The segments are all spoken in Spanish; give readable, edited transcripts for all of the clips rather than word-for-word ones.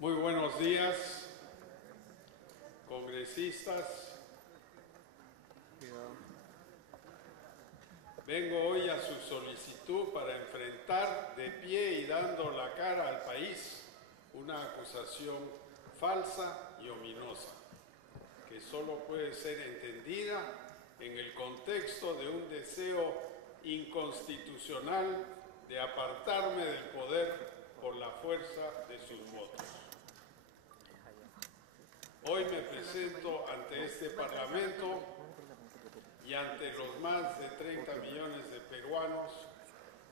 Muy buenos días, congresistas. Vengo hoy a su solicitud para enfrentar de pie y dando la cara al país una acusación falsa y ominosa, que solo puede ser entendida en el contexto de un deseo inconstitucional de apartarme del poder por la fuerza de sus votos. Hoy me presento ante este Parlamento y ante los más de 30 millones de peruanos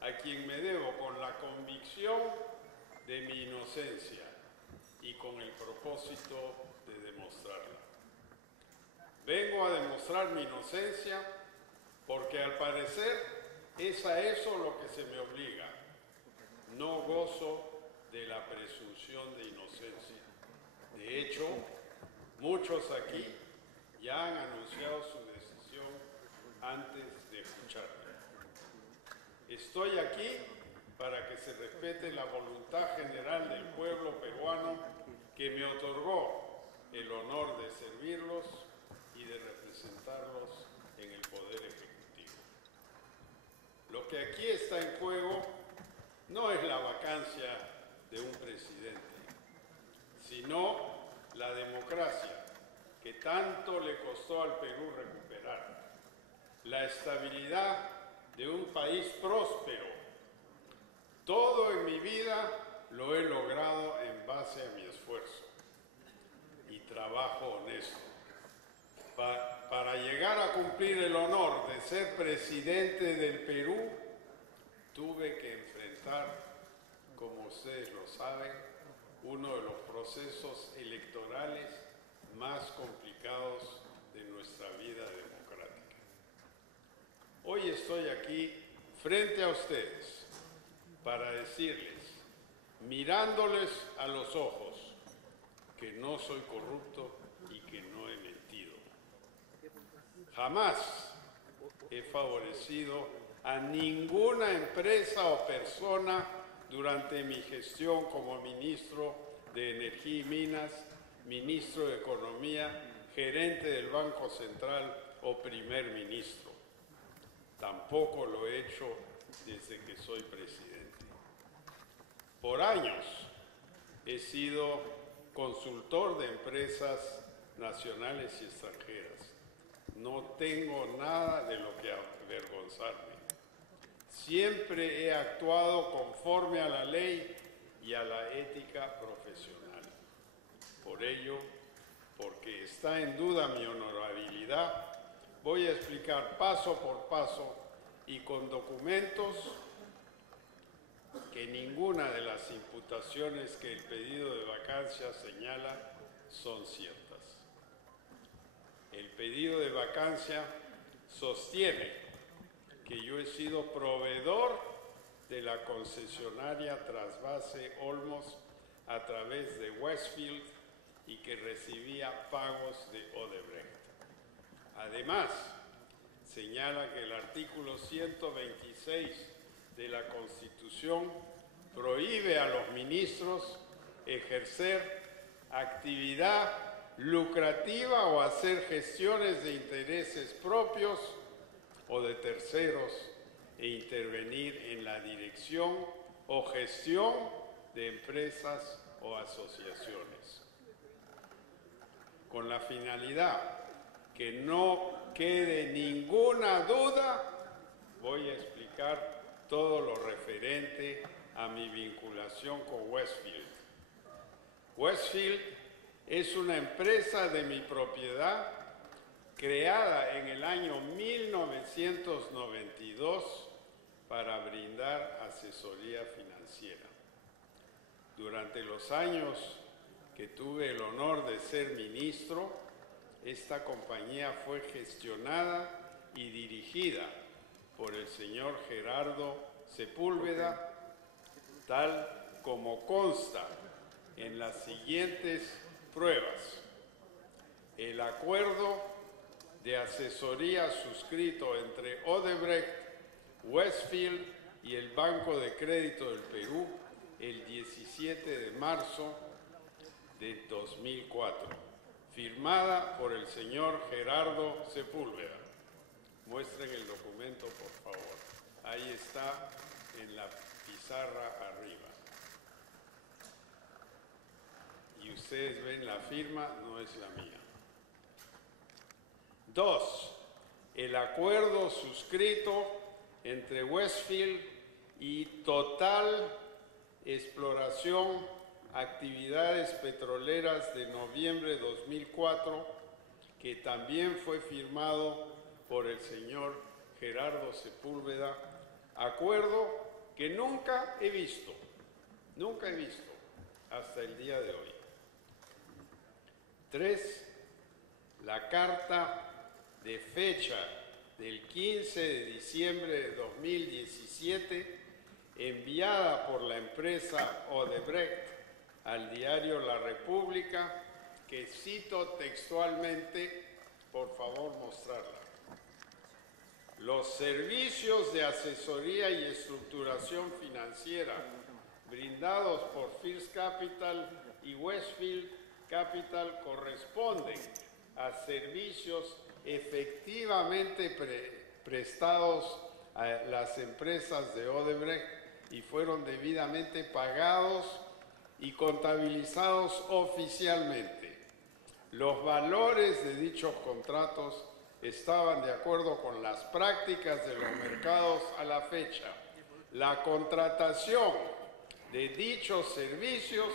a quien me debo con la convicción de mi inocencia y con el propósito de demostrarla. Vengo a demostrar mi inocencia porque al parecer es a eso lo que se me obliga. No gozo de la presunción de inocencia. De hecho, muchos aquí ya han anunciado su decisión antes de escucharme. Estoy aquí para que se respete la voluntad general del pueblo peruano que me otorgó el honor de servirlos y de representarlos en el Poder Ejecutivo. Lo que aquí está en juego no es la vacancia de un presidente, sino la democracia que tanto le costó al Perú recuperar, la estabilidad de un país próspero. Todo en mi vida lo he logrado en base a mi esfuerzo y trabajo honesto. Para llegar a cumplir el honor de ser presidente del Perú, tuve que enfrentar, como ustedes lo saben, uno de los procesos electorales más complicados de nuestra vida democrática. Hoy estoy aquí frente a ustedes para decirles, mirándoles a los ojos, que no soy corrupto y que no he mentido. Jamás he favorecido a ninguna empresa o persona durante mi gestión como ministro de Energía y Minas, ministro de Economía, gerente del Banco Central o primer ministro. Tampoco lo he hecho desde que soy presidente. Por años he sido consultor de empresas nacionales y extranjeras. No tengo nada de lo que avergonzarme. Siempre he actuado conforme a la ley y a la ética profesional. Por ello, porque está en duda mi honorabilidad, voy a explicar paso por paso y con documentos que ninguna de las imputaciones que el pedido de vacancia señala son ciertas. El pedido de vacancia sostiene que yo he sido proveedor de la concesionaria Trasvase Olmos a través de Westfield y que recibía pagos de Odebrecht. Además, señala que el artículo 126 de la Constitución prohíbe a los ministros ejercer actividad lucrativa o hacer gestiones de intereses propios o de terceros e intervenir en la dirección o gestión de empresas o asociaciones. Con la finalidad que no quede ninguna duda, voy a explicar todo lo referente a mi vinculación con Westfield. Westfield es una empresa de mi propiedad creada en el año 1992 para brindar asesoría financiera. Durante los años que tuve el honor de ser ministro, esta compañía fue gestionada y dirigida por el señor Gerardo Sepúlveda, tal como consta en las siguientes pruebas. El acuerdo de asesoría suscrito entre Odebrecht, Westfield y el Banco de Crédito del Perú el 17 de marzo de 2004, firmada por el señor Gerardo Sepúlveda. Muestren el documento, por favor. Ahí está en la pizarra arriba. Y ustedes ven la firma, no es la mía. 2. El acuerdo suscrito entre Westfield y Total Exploración Actividades Petroleras de noviembre de 2004, que también fue firmado por el señor Gerardo Sepúlveda, acuerdo que nunca he visto hasta el día de hoy. 3. La carta de fecha del 15 de diciembre de 2017, enviada por la empresa Odebrecht al diario La República, que cito textualmente, por favor mostrarla. Los servicios de asesoría y estructuración financiera brindados por First Capital y Westfield Capital corresponden a servicios efectivamente prestados a las empresas de Odebrecht y fueron debidamente pagados y contabilizados oficialmente. Los valores de dichos contratos estaban de acuerdo con las prácticas de los mercados a la fecha. La contratación de dichos servicios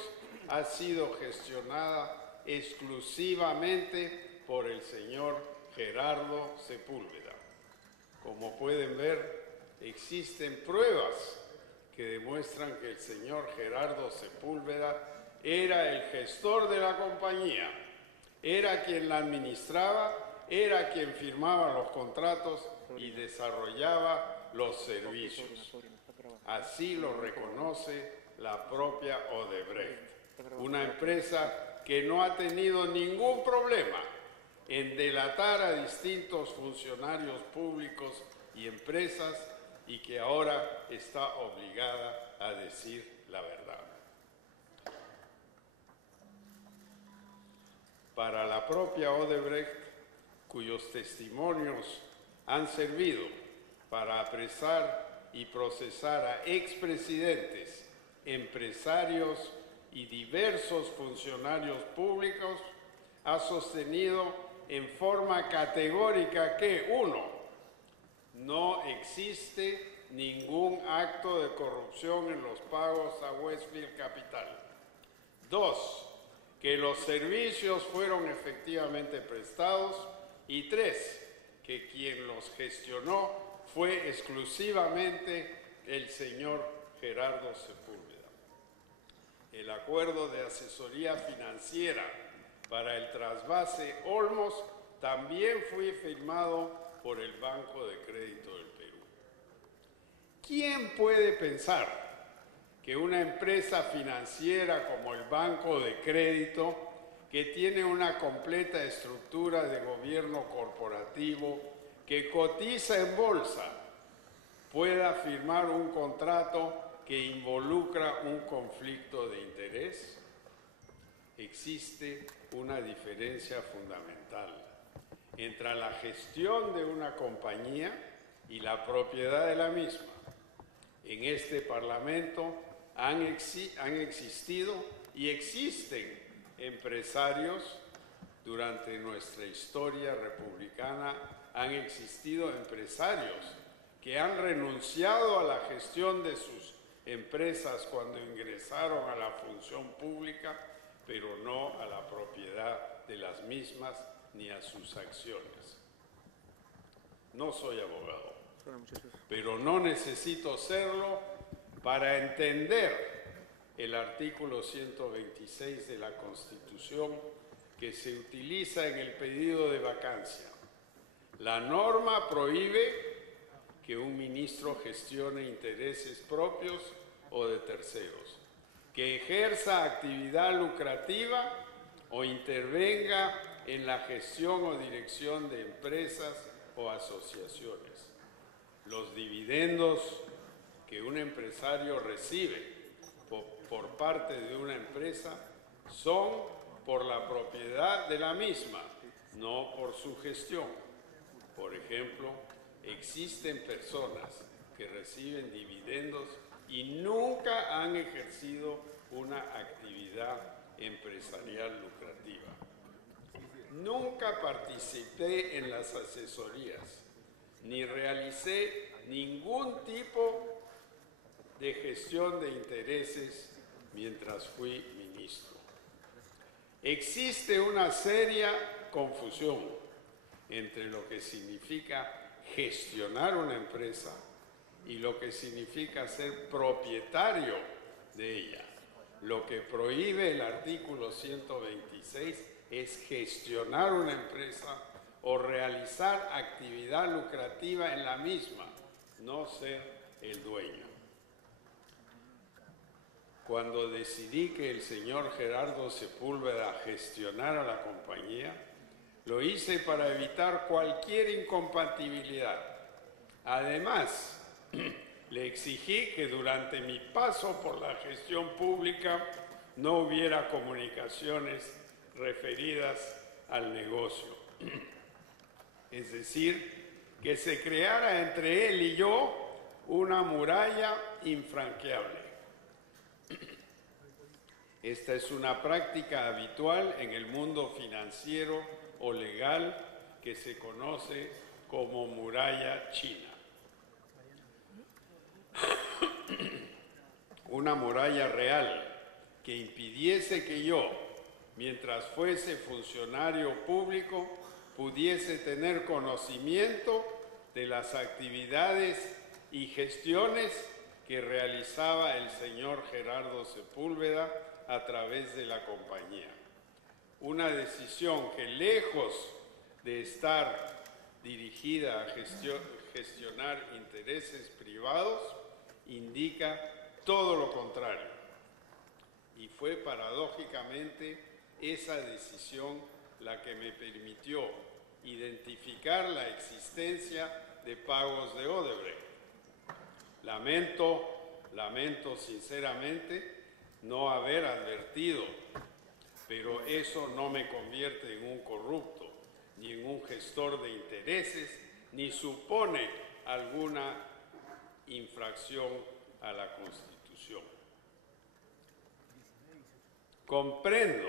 ha sido gestionada exclusivamente por el señor Gerardo Sepúlveda. Como pueden ver, existen pruebas que demuestran que el señor Gerardo Sepúlveda era el gestor de la compañía, era quien la administraba, era quien firmaba los contratos y desarrollaba los servicios. Así lo reconoce la propia Odebrecht, una empresa que no ha tenido ningún problema en delatar a distintos funcionarios públicos y empresas y que ahora está obligada a decir la verdad. Para la propia Odebrecht, cuyos testimonios han servido para apresar y procesar a expresidentes, empresarios y diversos funcionarios públicos, ha sostenido en forma categórica que 1. No existe ningún acto de corrupción en los pagos a Westfield Capital. 2. Que los servicios fueron efectivamente prestados. Y 3. Que quien los gestionó fue exclusivamente el señor Gerardo Sepúlveda. El acuerdo de asesoría financiera para el trasvase Olmos también fue firmado por el Banco de Crédito del Perú. ¿Quién puede pensar que una empresa financiera como el Banco de Crédito, que tiene una completa estructura de gobierno corporativo, que cotiza en bolsa, pueda firmar un contrato que involucra un conflicto de interés? Existe una diferencia fundamental entre la gestión de una compañía y la propiedad de la misma. En este Parlamento han existido y existen empresarios. Durante nuestra historia republicana han existido empresarios que han renunciado a la gestión de sus empresas cuando ingresaron a la función pública, pero no a la propiedad de las mismas ni a sus acciones. No soy abogado, pero no necesito serlo para entender el artículo 126 de la Constitución que se utiliza en el pedido de vacancia. La norma prohíbe que un ministro gestione intereses propios o de terceros, que ejerza actividad lucrativa o intervenga en la gestión o dirección de empresas o asociaciones. Los dividendos que un empresario recibe por parte de una empresa son por la propiedad de la misma, no por su gestión. Por ejemplo, existen personas que reciben dividendos y nunca han ejercido una actividad empresarial lucrativa. Nunca participé en las asesorías, ni realicé ningún tipo de gestión de intereses mientras fui ministro. Existe una seria confusión entre lo que significa gestionar una empresa y lo que significa ser propietario de ella. Lo que prohíbe el artículo 126 es gestionar una empresa o realizar actividad lucrativa en la misma, no ser el dueño. Cuando decidí que el señor Gerardo Sepúlveda gestionara la compañía, lo hice para evitar cualquier incompatibilidad. Además, le exigí que durante mi paso por la gestión pública no hubiera comunicaciones referidas al negocio. Es decir, que se creara entre él y yo una muralla infranqueable. Esta es una práctica habitual en el mundo financiero o legal que se conoce como muralla china. Una muralla real que impidiese que yo, mientras fuese funcionario público, pudiese tener conocimiento de las actividades y gestiones que realizaba el señor Gerardo Sepúlveda a través de la compañía. Una decisión que, lejos de estar dirigida a gestionar intereses privados, indica todo lo contrario. Y fue paradójicamente esa decisión la que me permitió identificar la existencia de pagos de Odebrecht. Lamento sinceramente no haber advertido, pero eso no me convierte en un corrupto, ni en un gestor de intereses, ni supone alguna infracción a la Constitución. Comprendo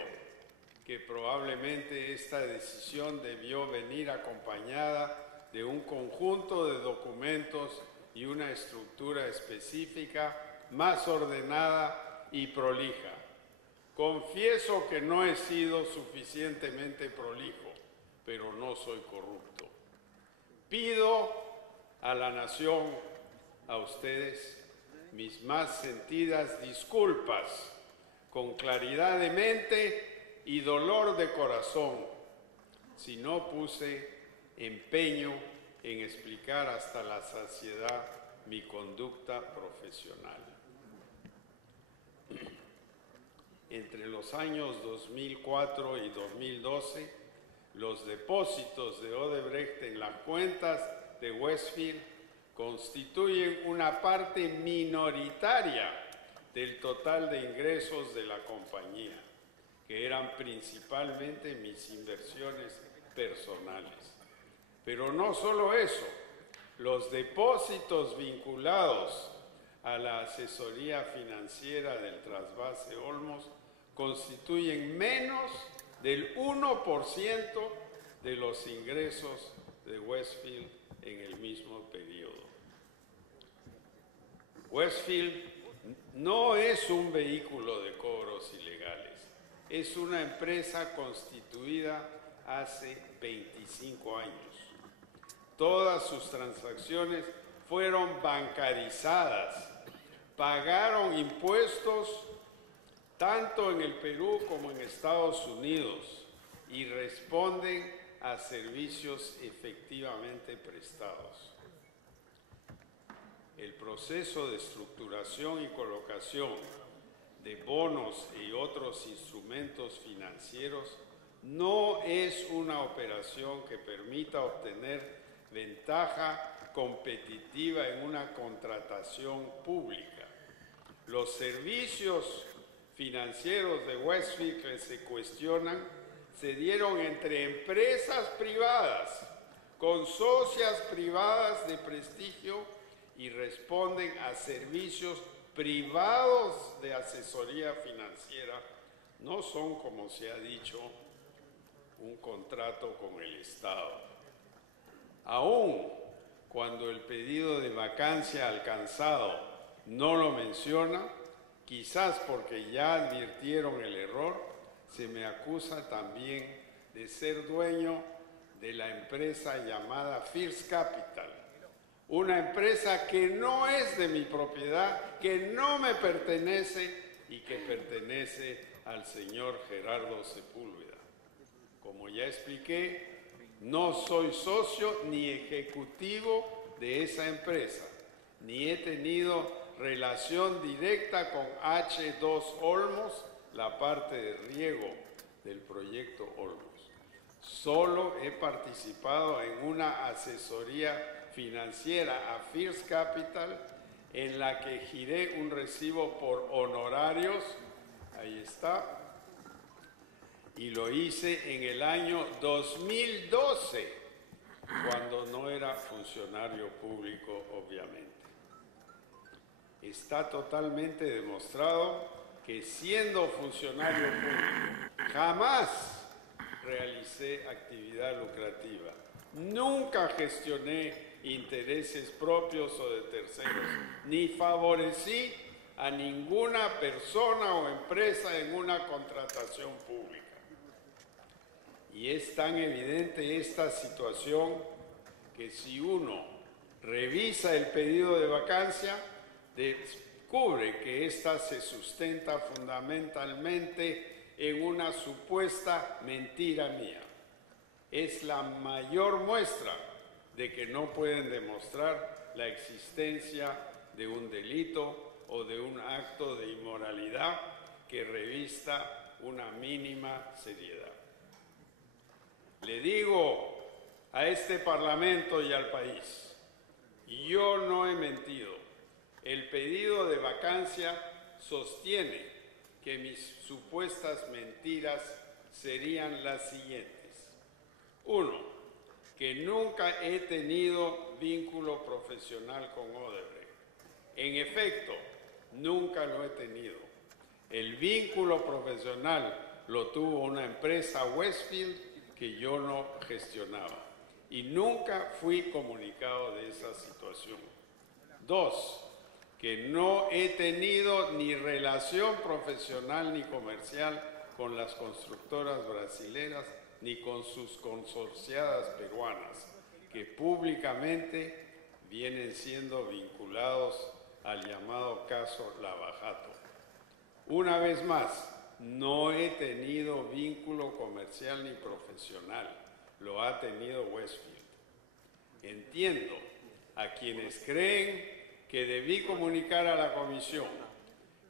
que probablemente esta decisión debió venir acompañada de un conjunto de documentos y una estructura específica más ordenada y prolija. Confieso que no he sido suficientemente prolijo, pero no soy corrupto. Pido a la nación, a ustedes, mis más sentidas disculpas, con claridad de mente y dolor de corazón, si no puse empeño en explicar hasta la saciedad mi conducta profesional. Entre los años 2004 y 2012, los depósitos de Odebrecht en las cuentas de Westfield constituyen una parte minoritaria del total de ingresos de la compañía, que eran principalmente mis inversiones personales. Pero no solo eso, los depósitos vinculados a la asesoría financiera del trasvase Olmos constituyen menos del 1% de los ingresos de Westfield en el mismo periodo. Westfield no es un vehículo de cobros ilegales, es una empresa constituida hace 25 años. Todas sus transacciones fueron bancarizadas, pagaron impuestos tanto en el Perú como en Estados Unidos y responden a servicios efectivamente prestados. El proceso de estructuración y colocación de bonos y otros instrumentos financieros no es una operación que permita obtener ventaja competitiva en una contratación pública. Los servicios financieros de Westfield que se cuestionan se dieron entre empresas privadas, con socias privadas de prestigio y responden a servicios privados de asesoría financiera. No son, como se ha dicho, un contrato con el Estado. Aún cuando el pedido de vacancia alcanzado no lo menciona, quizás porque ya advirtieron el error, se me acusa también de ser dueño de la empresa llamada First Capital, una empresa que no es de mi propiedad, que no me pertenece y que pertenece al señor Gerardo Sepúlveda. Como ya expliqué, no soy socio ni ejecutivo de esa empresa, ni he tenido relación directa con H2 Olmos, la parte de riego del proyecto Olmos. Solo he participado en una asesoría financiera a First Capital en la que giré un recibo por honorarios, ahí está, y lo hice en el año 2012, cuando no era funcionario público, obviamente. Está totalmente demostrado que siendo funcionario público jamás realicé actividad lucrativa. Nunca gestioné intereses propios o de terceros, ni favorecí a ninguna persona o empresa en una contratación pública. Y es tan evidente esta situación que si uno revisa el pedido de vacancia, descubre que ésta se sustenta fundamentalmente en una supuesta mentira mía. Es la mayor muestra de que no pueden demostrar la existencia de un delito o de un acto de inmoralidad que revista una mínima seriedad. Le digo a este Parlamento y al país, yo no he mentido. El pedido de vacancia sostiene que mis supuestas mentiras serían las siguientes. 1. Que nunca he tenido vínculo profesional con Odebrecht. En efecto, nunca lo he tenido. El vínculo profesional lo tuvo una empresa Westfield que yo no gestionaba y nunca fui comunicado de esa situación. 2. Que no he tenido ni relación profesional ni comercial con las constructoras brasileras ni con sus consorciadas peruanas, que públicamente vienen siendo vinculados al llamado caso Lavajato. Una vez más, no he tenido vínculo comercial ni profesional, lo ha tenido Westfield. Entiendo a quienes creen que debí comunicar a la Comisión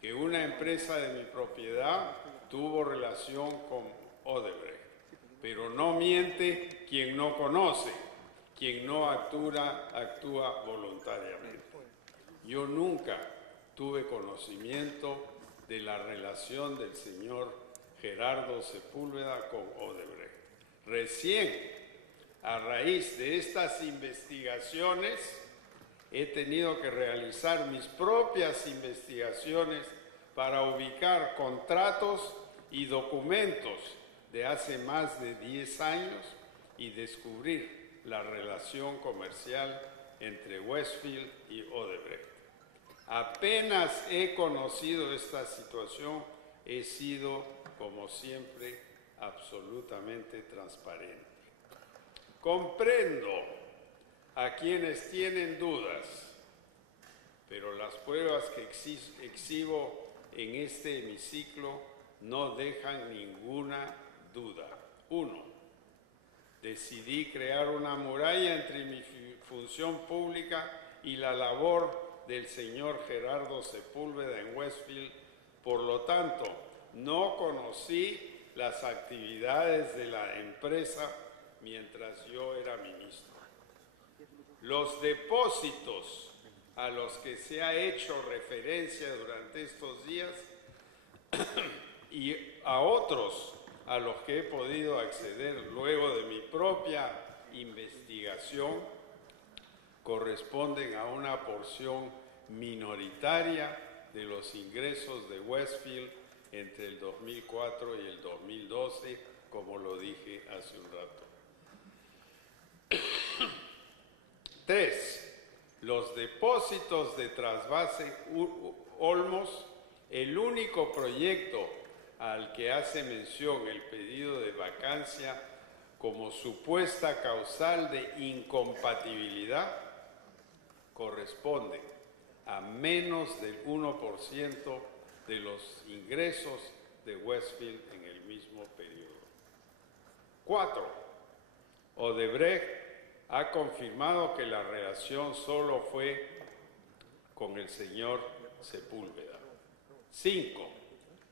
que una empresa de mi propiedad tuvo relación con Odebrecht, pero no miente quien no conoce, quien no actúa voluntariamente. Yo nunca tuve conocimiento de la relación del señor Gerardo Sepúlveda con Odebrecht. Recién, a raíz de estas investigaciones, he tenido que realizar mis propias investigaciones para ubicar contratos y documentos de hace más de 10 años y descubrir la relación comercial entre Westfield y Odebrecht. Apenas he conocido esta situación, he sido, como siempre, absolutamente transparente. Comprendo a quienes tienen dudas, pero las pruebas que exhibo en este hemiciclo no dejan ninguna duda. 1. Decidí crear una muralla entre mi función pública y la labor del señor Gerardo Sepúlveda en Westfield. Por lo tanto, no conocí las actividades de la empresa mientras yo era ministro. Los depósitos a los que se ha hecho referencia durante estos días y a otros a los que he podido acceder luego de mi propia investigación corresponden a una porción minoritaria de los ingresos de Westfield entre el 2004 y el 2012, como lo dije hace un rato. 3. Los depósitos de trasvase Olmos, el único proyecto al que hace mención el pedido de vacancia como supuesta causal de incompatibilidad, corresponde a menos del 1% de los ingresos de Westfield en el mismo periodo. 4. Odebrecht ha confirmado que la relación solo fue con el señor Sepúlveda. 5.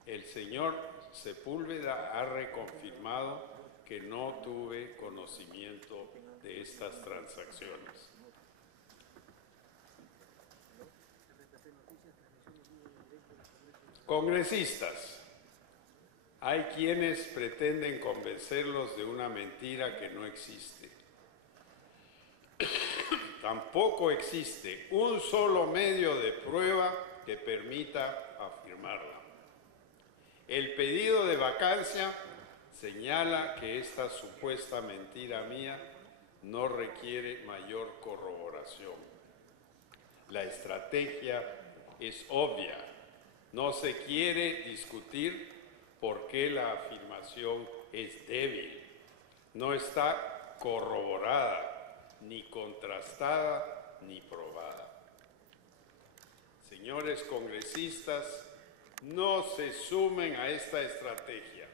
El señor Sepúlveda ha reconfirmado que no tuve conocimiento de estas transacciones. Congresistas, hay quienes pretenden convencerlos de una mentira que no existe. Tampoco existe un solo medio de prueba que permita afirmarla. El pedido de vacancia señala que esta supuesta mentira mía no requiere mayor corroboración. La estrategia es obvia. No se quiere discutir por qué la afirmación es débil. No está corroborada, ni contrastada, ni probada. Señores congresistas, no se sumen a esta estrategia.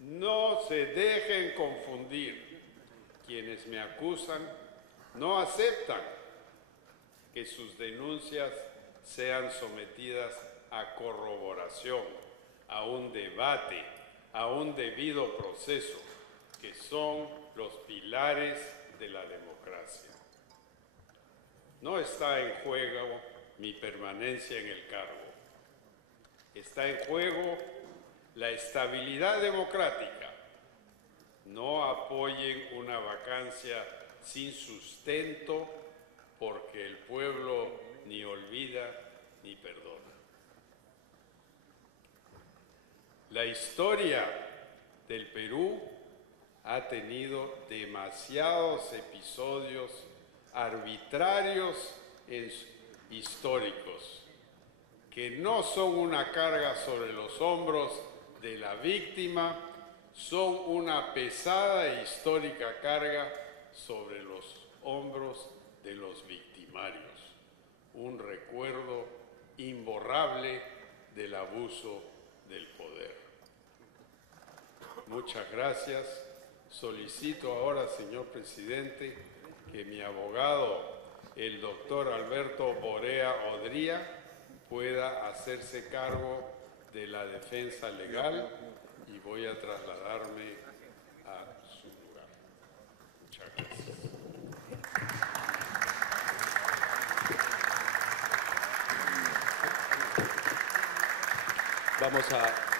No se dejen confundir. Quienes me acusan no aceptan que sus denuncias sean sometidas a corroboración, a un debate, a un debido proceso, que son los pilares de la democracia. No está en juego mi permanencia en el cargo. Está en juego la estabilidad democrática. No apoyen una vacancia sin sustento porque el pueblo ni olvida ni perdona. La historia del Perú ha tenido demasiados episodios arbitrarios históricos que no son una carga sobre los hombros de la víctima, son una pesada e histórica carga sobre los hombros de los victimarios, un recuerdo imborrable del abuso del poder. Muchas gracias. Solicito ahora, señor presidente, que mi abogado, el doctor Alberto Borea Odría, pueda hacerse cargo de la defensa legal y voy a trasladarme a su lugar. Muchas gracias. Vamos a